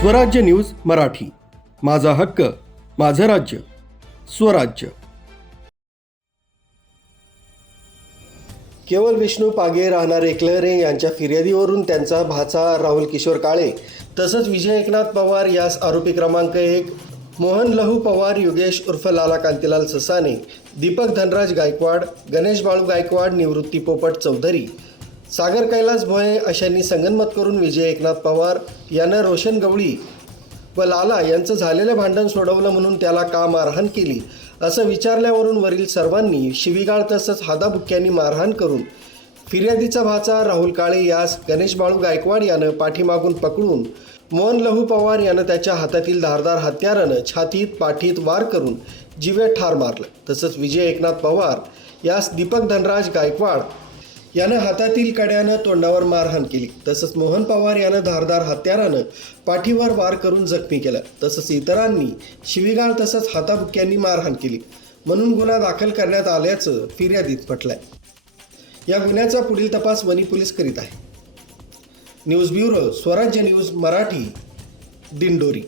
स्वराज्य न्यूज मराठी, माझा हक्क माझं राज्य स्वराज्य। केवळ विष्णू पागे राहणार एकलहरे यांच्या फिर्यादीवरून त्यांचा भाचा राहुल किशोर काळे तसंच विजय एकनाथ पवार यास आरोपी क्रमांक 1 मोहन लहू पवार, योगेश उर्फ लाला कांतीलाल ससाने, दीपक धनराज गायकवाड, गणेश बाळू गायकवाड, निवृत्ती पोपट चौधरी, सागर कैलास भोये अशांनी संगनमत करून विजय एकनाथ पवार यानं रोशन गवळी व लाला यांचं झालेलं भांडण सोडवलं म्हणून त्याला का मारहाण केली असं विचारल्यावरून वरील सर्वांनी शिवीगाळ तसंच हादाबुक्क्यांनी मारहाण करून फिर्यादीचा भाचा राहुल काळे यास गणेश बाळू गायकवाड यानं पाठीमागून पकडून मोहन लहू पवार यानं त्याच्या हातातील धारदार हत्यारानं छातीत पाठीत वार करून जीवे ठार मारलं। तसंच विजय एकनाथ पवार यास दीपक धनराज गायकवाड यानं हातातील कड्यानं तोंडावर मारहाण केली। तसंच मोहन पवार यानं धारदार हत्यारानं पाठीवर वार करून जखमी केलं। तसंच इतरांनी शिवीगाळ तसंच हाताबुक्क्यांनी मारहाण केली म्हणून गुन्हा दाखल करण्यात आल्याचं फिर्यादीत म्हटलंय। या गुन्ह्याचा पुढील तपास वनी पोलीस करीत आहे। न्यूज ब्युरो, स्वराज्य न्यूज मराठी, दिंडोरी।